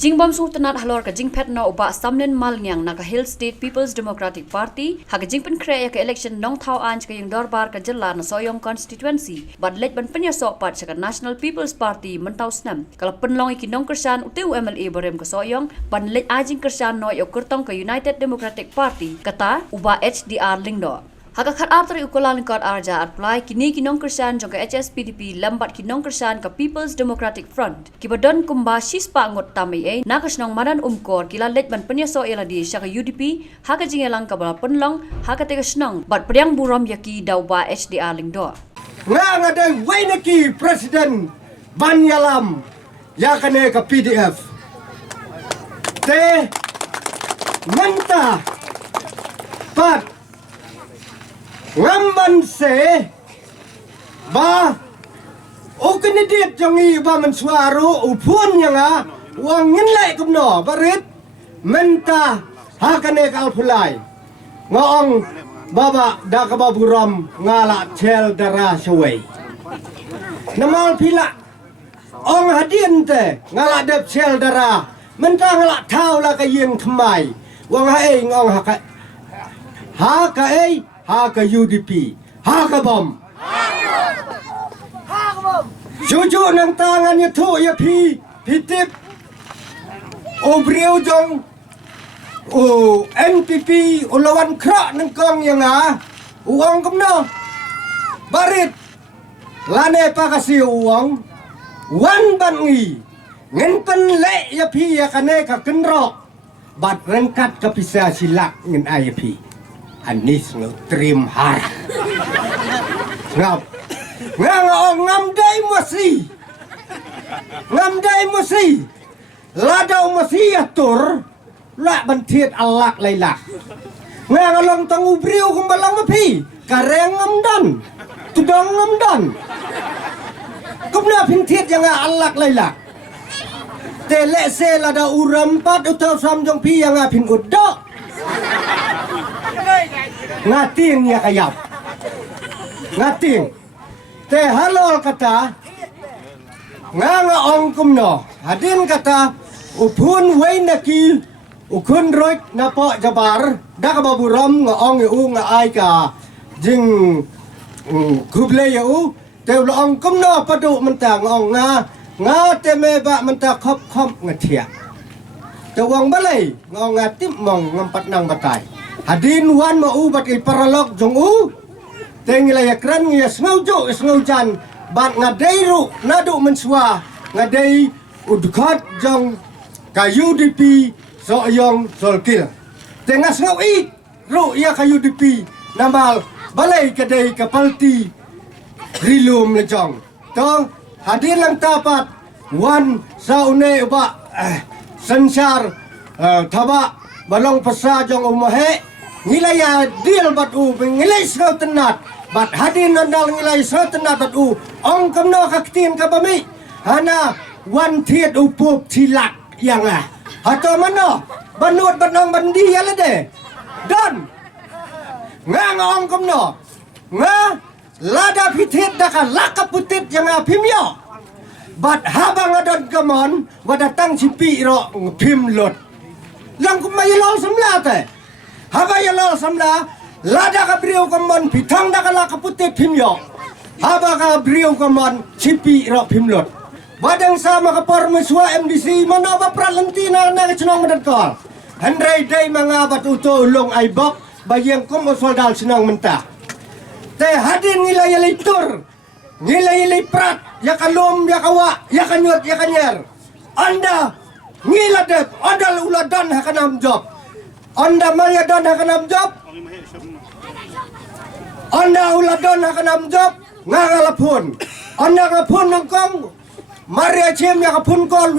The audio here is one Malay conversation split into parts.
Jing bom su tenat halor ka jing pet na uba samnen mal nyang na ka Hill State People's Democratic Party ha ka jing pen kre ya ka election nong thau anj ka yung dorbar ka jilla na soyong constituency bad let ban penya so pat sa ka National People's Party mentau snam kala penlong iki nong kersan uteu MLA barem ka soyong ban let ajing kersan no yo kurtong ka United Democratic Party kata uba HDR lingdo Haka khat artri ukulan kot arja apply kini kinong kersan jong ka HSPDP lambat kinong kersan ka People's Democratic Front kibadon kumba shispa ngot tamai e nakasnong manan umkor kila let ban penyaso ela di sya ka UDP haka jingelang ka bala penlong haka tegasnong bat priang buram yaki dauba HDR lingdo nga ngadai wainaki President Banyalam yakane ka PDF te manta pat ngamban se ba o kandidat jong i ba man suaro upun yang a wangin lai kumno barit menta hakane kal pulai ngong baba da ka baburam ngala chel dara shawai namal pila ong hadin te ngala dep chel dara menta ngala thau la ka yeng thmai wang ha ei ngong ha ka ei ha ka UDP ha ka bom Juju nang tangan ya thu ya pitip obriu jong o NPP ulawan kra nang kong yang a uang kumno barit lane pa kasi uang wan ban ngi ngen pen le ya ya kane ka kenrok bat rengkat ka pisa silak ngen IP Anis ngetrim har ngap ngam dai masi ladau masi atur la bantiet alak lailak ngalong tang ubriu kumbalang mapi kareng ngamdan tudang ngamdan kumna pintiet yang alak lailak tele se lada uram pat utau samjong pi yang pin udok ngating ya kayap ngating te halol kata nga ong kumno hadin kata upun wainaki ukun roit na po jabar da ka baburam nga ong yu nga ay ka jing kuble yu te ong kumno padu menta ngong nga te me ba menta khop nga thia te wang balai ngong nga tip mong ngampat nang batay hadin wan ma u bat iparalog jong u tengila yakran ngia snaujan bat ngadairu nadu menswa ngadai udkhat jong ka UDP soyong solkil tengas ngau I ru ya ka UDP namal balai kadai ka palti rilum lejong to hadin lang tapat wan saune ba sensar thaba balong pasa jong umahe ngilaya deal bat u ngilay saw tenat bat hadin nandal ngilay saw tenat bat u ong kamno kaktin ka bami hana wan thiet upup tilak yang hato mano banut banong bandi ala de don nga ong kamno nga lada pitit daka lakaputit yang pimyo bat habang adon kamon wadatang sipi ro pim lot lang kumayilol samlate Habaya lol samla lada ka briu kamon pitang da ka lakaputi pimyo haba ka briu kamon chipi ro pimlot badang sama ka pormeswa MDC mana ba pralentina na chnong madat kol handrai dai mga batuto ulong ay bok bayang kum soldal sinang menta te hadin ngilay tur ngilay prat ya kalum ya kawa ya kanyot ya kanyer anda ngiladep odal uladan hakanam job Anda malyadon hakanam job Anda uladon hakanam job ngalapun Anda ngapun nangkong Maria chem ya kapun kol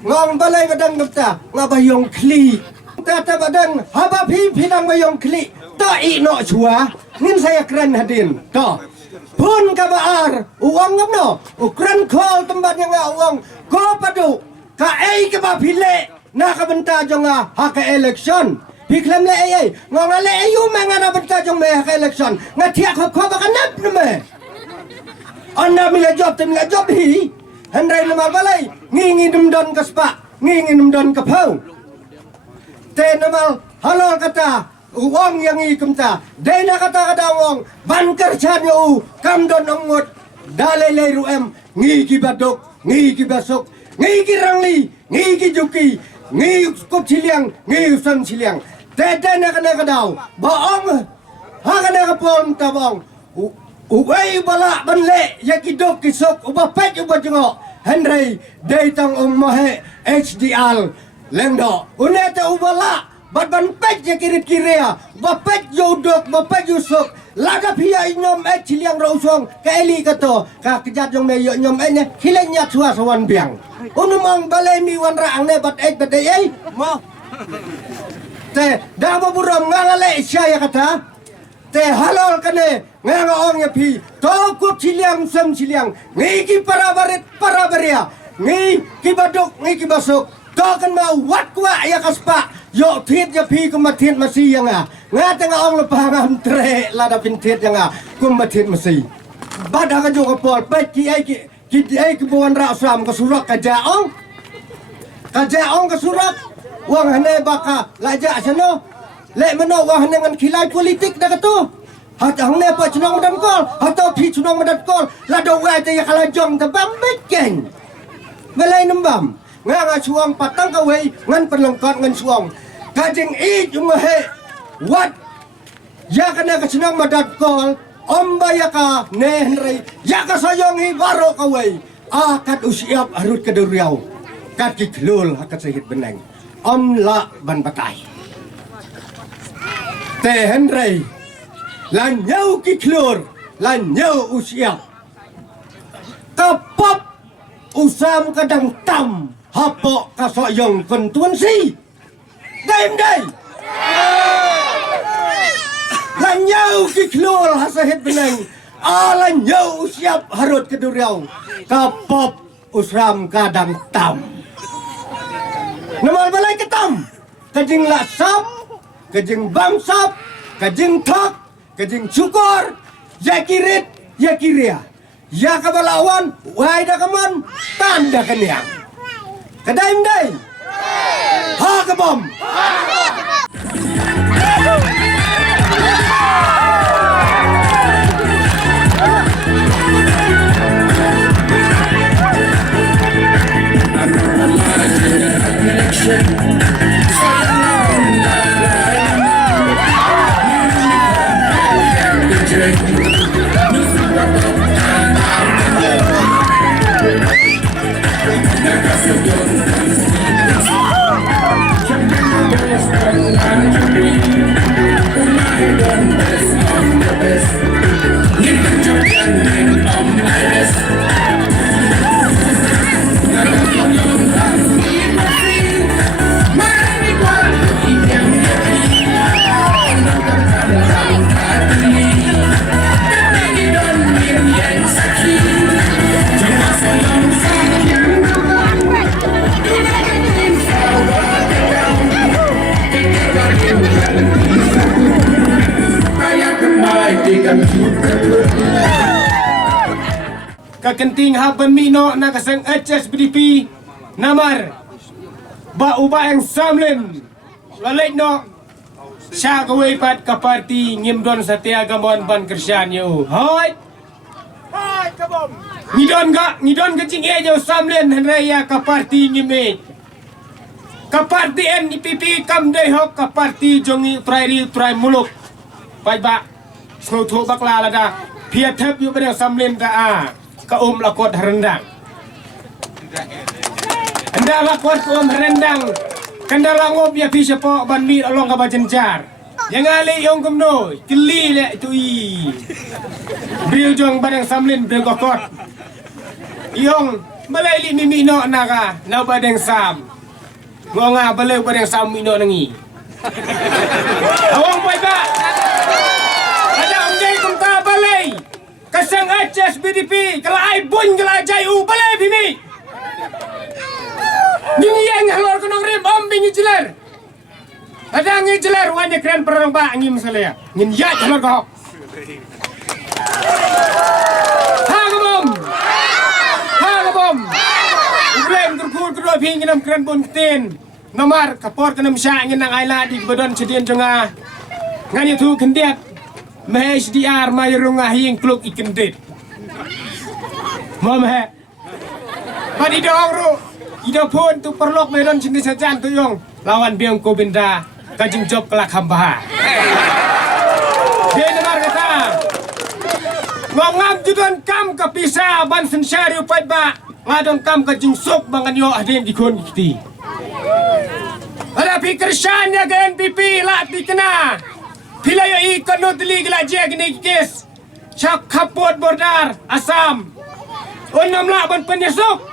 ngong balay badang nupta ngabayong kli kata badang haba pinang bayong kli ta ino chua nin saya keren hadin to pun kabaar uang ngamno ukran kol tempat yang uang ko padu ka ei ka ba pile nakabenta jong haka election piklam le ay ngale ayu mangana benta jong me haka election ngatia ko bakanap na me anda mila job hi handrai na mabalay ngingi demdon ke spa, ngingi demdon ke pau. Te namal halal kata uang yang ikumta. Dena kata uang ban kerjanya kamdon ongot dalele ruem ngi badok, ngi basok, ngi rangli, ngi juki, ngi kop ciliang, ngi usam ciliang. Te dena kadau baong ha kana kapom tabong. Uway bala banle yakidok kisok ubapet ubajengok Henry datang mahe HDL lengdo uneta ubala badban pet yakirit kiria bapet yodok bapet yusok laga pia inyom chiliang rausong ka eli kato ka kejat jong meyo nyom enya hilenya tua sawan biang unumang balai mi wan raang ne bat ai mo te dabo buram ngale syaya kata te halal kane nganga ong ya pi to kup ciliang sem ciliang ngi ki parabaria ngi ki badok ngi ki basok to kan ma wat kwa ya kaspa yo thiet ya pi kum thiet masi yang nga tanga ong lepangan tre lada pin thiet yang kum thiet masi bada ka jo ka pol pe ki ai ki buan ra sam ka surak ka jaong ka surak wang hane baka laja sano lek meno wah dengan khilai politik dah katu. Hatang ne pa chunong madan kol, hatau phi chunong madan kol, la do wa te ya kala jong ta bam beken. Belai nembam, nga chuang patang ka wei ngan penlongkot ngan chuang. Kajing I jumahe wat ya kana ka chunong madan kol, omba ya ka ne henrei, ya ka soyong hi baro ka wei. Kat usiap harut ke duriau. Kat kiklul hakat sehit beneng. La ban patai. Te Henry lan nyau kiklur lan nyau usia kapop usam kadang tam hapok kasoyong kontuansi dai lan nyau kiklur hasahit benang lan nyau usia harut keduriau kapop usam kadang tam namal balai ketam kajing lasap kajing bangsap, kajing thak, kajing syukur, yakirit, yakiria. Ya kabalawan, wai da kaman, tanda kaniang. Kadai mdai. Ha kabom. Kakenting haban mino na kasang HSBDP namar ba uba yang samlen lalek no siya kaway pat kaparti ngimdon sa tiagamon ban kersyan yo hoy kabom ngidon kecing ejo samlen henraya kaparti ngime kaparti NDPP kam dei hok kaparti jongi trai muluk pai ba snoto bakla lada pia thep yu pada samlen ka ka lakot rendang anda lakot rendang kanda langob ya pi sepo ban mi along ka bajenjar yang ali yong kumno kili le tu i brio jong badang samlen brio kokot yong balai li mimi no naka na badang sam ngonga balai badang sam mino nangi awang pai ba ada onde kum ta balai kasang HSBDP kala ai bun kala jai u balai bimi Nini yang halor kunong rim ombing ijilar. Ada ngijilar wanya keren perang ba ngim salaya. Ngin ya halor kok. Ha kabom. Ublem พี่กินน้ำเกลือนบนตีนน้ำมารกระปอดกันน้ำชาเงินนางไอลาดีบดอนเฉดียนจงางานยูทูบคันเดียดแม่ HDR มาอยู่โรงงานยิงกลุกอีกกันเด็ดมอมแฮพอดีดองรู้อีดอพูนตุกปรลกไม่ดอนชินดิสัจานตุยงlawan biang Govinda kajing job kelak hamba dia namar kata ngam judan kam ke pisa ban sensyari upat ba ngadon kam kajing sok bangan yo adin di kon kiti ada pikir syanya ke NPP lah dikena pila yo ikon nutli gila je gini kis syak kapot bordar asam onam lah ban penyesok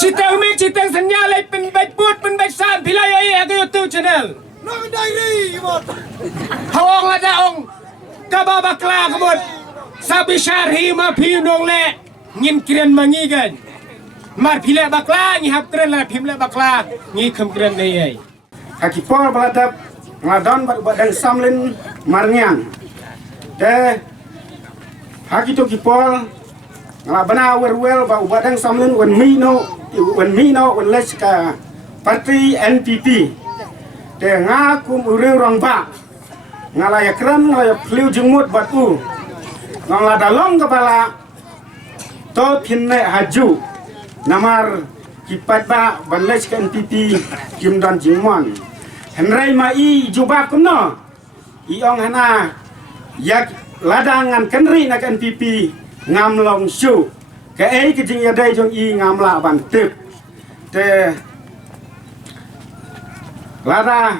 Citang mi citang senyalai penbaik put penbaik sam pilai ai ke YouTube channel. Nong diary mot. Hawong la daong kaba bakla kemut. Sabi syarhi ma pi nong le ngin kiren mangi gan. Mar pilai bakla ngi hap kiren la pimle bakla ngi kem kiren dai ai. Kaki pol baladap ngadon badang samlin marnyang. De haki to kipol bana werwel ba badang samlin wan mino wan leska parti NPP te ngakum ureu rong ba ngalaya kran ngalaya pliu jengmut batu ngala dalong kepala to pinne haju namar kipat ba ban leska NPP kim dan jingmon henrai mai jubab kumno iong hana yak ladangan kenri nak NPP ngam long shu ke ai ke jing ya dai jong i ngam la ban tip te lada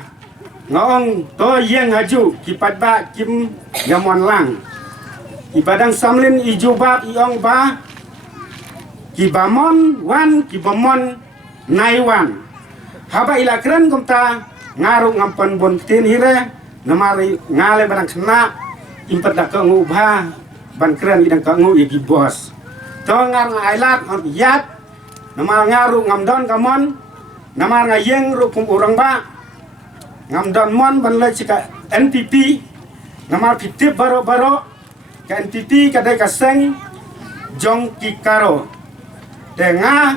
ngong to yeng haju kipat ba kim yamon lang ibadang samlin i jubab i ong ba kibamon wan kibamon nai wan haba ila kren kumta ngaru ngampan bon tin hire namari ngale badang kena impat dak ngubha ban keren idang kangu yagi bos to ngar ngailat on yat nama ngaru ngamdon kamon nama ngayeng ru kum urang ba ngamdon mon ban le cika NPP nama pitip baro ka NPP kadai kaseng jong kikaro de nga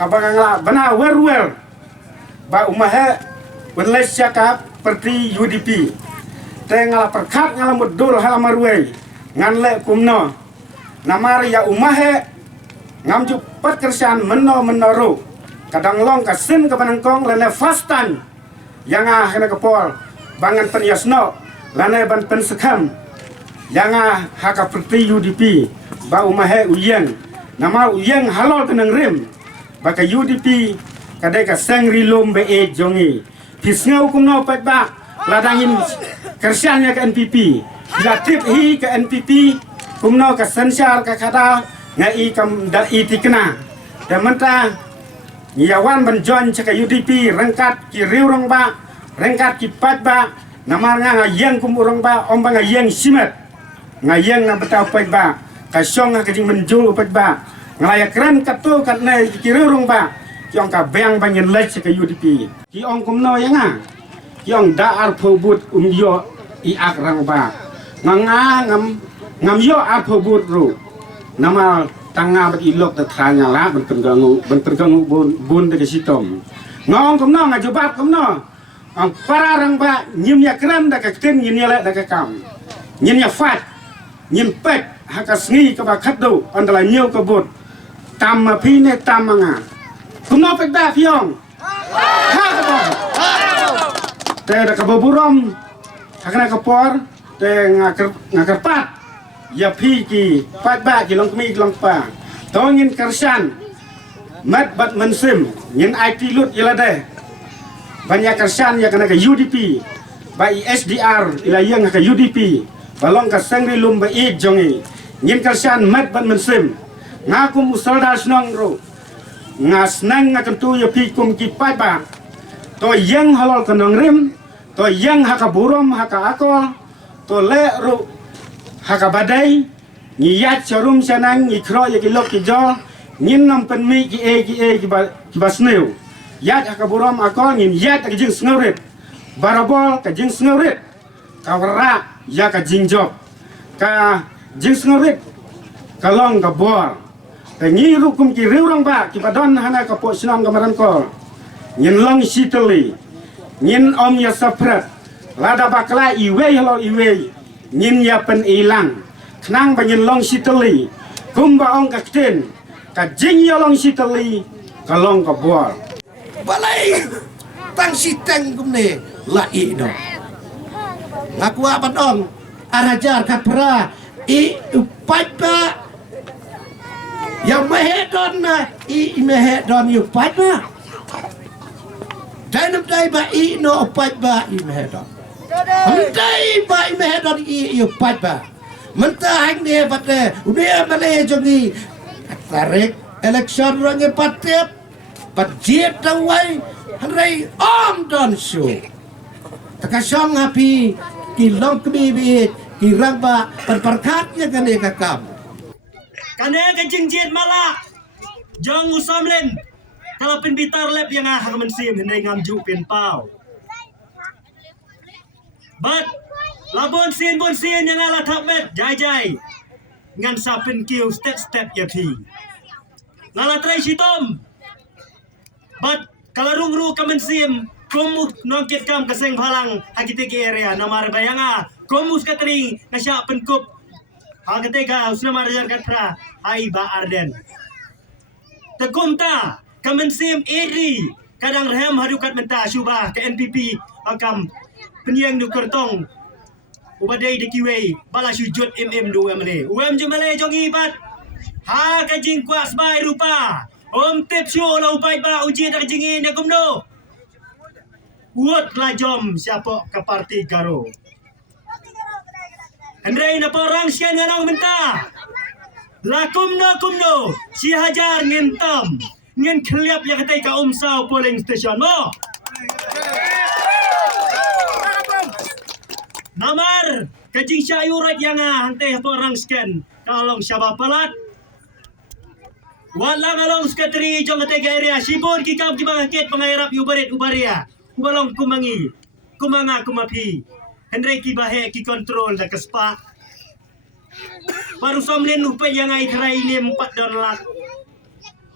habang ngla bana werwer ba umahe ban le cika perti UDP te ngala perkat ngala mudul halamarwe ngan le kumno namar ya umahe ngam ju perkersian menoro kadang long kasin ke panangkong lene fastan yang kena kepol bangan penyasno lene ban pensekam yang haka perti UDP ba umahe uyeng nama uyeng halol kenang rim baka UDP kadai ka sengri lom be e jongi pisngau kumno pat ba ladangin kersiannya ke NPP Latip hi ke NPP kumno ke sensyar ke kata ngai kam da itikna dan menta nyawan benjon cek UDP rengkat ki riurong ba rengkat ki pat ba namar nga ngayeng kum urong ba omba ngayeng simet ngayeng na betau pat ba ka syong ka jing menjul pat ba ngalaya keren katu kat ne ki riurong ba kiong ka beng banyen lech cek UDP ki ong kumno yanga kiong da ar phobut yo i ak rang ba ngam yo apa burru nama tanga bat ilok da tranya la ban tergangu bun de sitom ngong komno ngajubab komno ang pararang ba nyim ya kran da ka ken nyin ya la da ka kam nyin ya fat nyin pet hakasngi ka ba khaddu andala nyo ka bot tam ma phi ne tam nga komno pet ba fiong ha ka ba te da ka boburom hakana ka por te ngakar pat ya piki pat ba ki long mi long pa to ngin karsan mat bat mensim ngin IT lut ilade banyak karsan ya kana ka UDP ba SDR ila yang ka UDP balong ka sengri lum ba i jongi ngin karsan mat bat mensim ngakum usalda snong ro ngasnang ngakentu ya pikum ki pat ba to yang halal kanong rim to yang haka burom haka akol to le ru haka badai ngiyat charum sanang ngikro ya kilok ki jo ngin nam pen mi ki e ki basneu yat haka burom akol ngin yat ka jing sngorit barabol ka jing sngorit kawra ya ka jing job ka jing sngorit kalong ka bor Pengi rukum ki riurang ba ki badon hana ka po sinam gamaran ko. Nyin long siteli. Nyin om ya saprat. Lada bakla iwe lo iwe. Nyin ya pen ilang. Knang ba nyin long siteli. Kumba ong ka kten. Ka jing ya long siteli. Ka long ka bual. Balai tang siteng kumne lai no. Ngaku apa dong? Arajar kapra I upat ba yang mehedon na I mehedon upat ba. Dan dai ba I no upat ba I mehedon. Dai ba I mehedon I upat ba. Mentah hang dia pate udah male jongi tarik election range patep Pajit dawai Harai om don su Takasong hapi Kilong kebibit Kirang ba Perperkatnya kane kakam Kane kencing jit malak Jong usamlen Kalau pinbitar lep yang hakaman sim Hendai ngamjuk pin pau But Labon sin yang ala takmet Jai Ngan sapin kiu step ya pi Lala try sitom But kalau rungru kamen sim Komu nongkit kam keseng halang Hakitiki area Namar bayanga Komus katering Nasya penkup Hakiteka Usna marajar katra Hai ba arden Tekumta kamen sim eri Kadang rehem hadukat menta Syubah ke NPP Akam Penyang du kertong Ubadai dikiwei Bala syujud du emale jemale jongi bat Ha kajing kuas bai rupa Om tip show la upai ba uji tak jingin ya kumno. Uot la jom siapa ke parti Garo. Hendrai na porang sian nganong menta. La kumno si hajar ngentam. Ngen kliap ya katai ka umsau polling station mo. Namar kajing syayurat yang hanteh porang scan kalong syabah palat. Walang along sekateri jong tega area sibon kikam kibangakit pangayarap ubaria ubalong kumangi kumanga kumapi hendrai kibahe ki kontrol da kespa baru somlen upay yang ai krai ni 4 don lak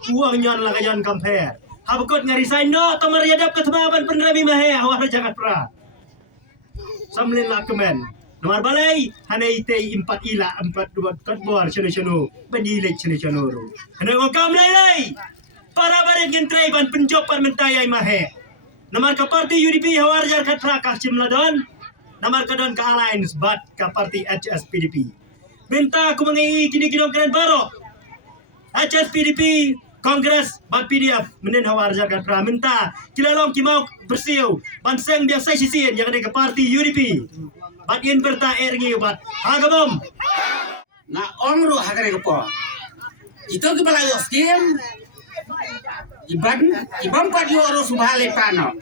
uang nyon la kayon compare habakot nga resign no tomar yadap katababan pendrami mahe awar jangat pra somlen lak kemen nomor balai hanai tei 4 ila 4 dua katbor chano bendilik chano hanai ngokam lai para baret ngin ban penjob parlamentayai mahe nomor ka parti UDP hawarjar katra ka simladon nomor kadon ka alliance bat ka parti HSPDP minta aku mengai kini-kini keren baro HSPDP Kongres bat PDF menen hawarjar katra minta kilalong kimau bersiu banseng biasa sisin yang ada ke parti UDP Bat yin berta erngi bat hagabom na omru hagare ko ito ki pala yo skim ibam pat yo ro subhale pano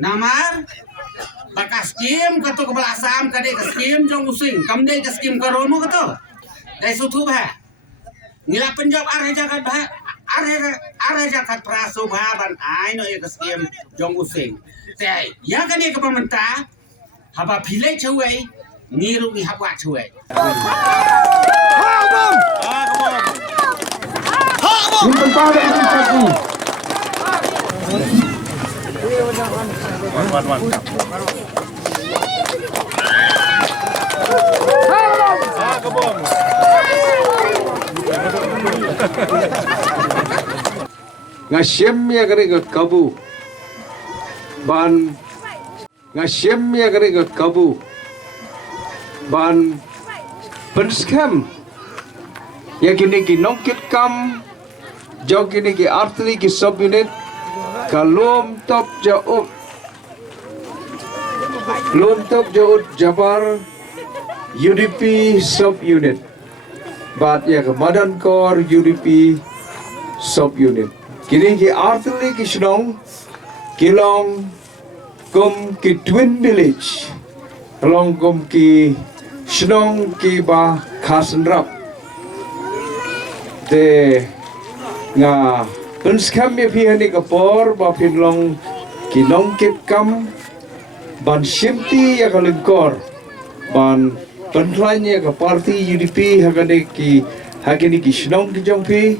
namar bakas skim kato ko pala asam kade ka skim jong using kamde ka skim karono kato dai sutu ba nila penjab are jakat praso ban ai no ka skim jong using te ya kane ka pamenta haba pilih cuai, niru ni haba cuai. Simpan pada itu satu. Ngasyem ya kare ke kabu ban ngasyem ya kare ke kabu ban penskam ya kini ki nongkit kam jauh kini ki arteri ki sub unit kalom top jauh Jabar UDP sub unit bat ya ke Madan Kor UDP sub unit kini ki arteri ki senong kilong kum ki twin village long kum ki senong ki ba khasenrap de nga penskam ya pi hani kapor ba pinlong ki nongkit kam ban simti ya kalengkor ban pentlanya ke parti UDP hagane ki Hakini kisnong kijongpi.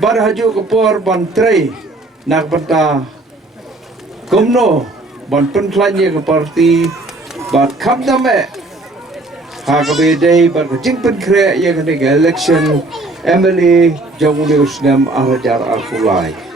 Bar haju kapor ban trei nak banta kumno ban penklanya ke parti bat kam dame hakabedei bar kecing penkre yang kena election MLA jong usnam arajar arkulai.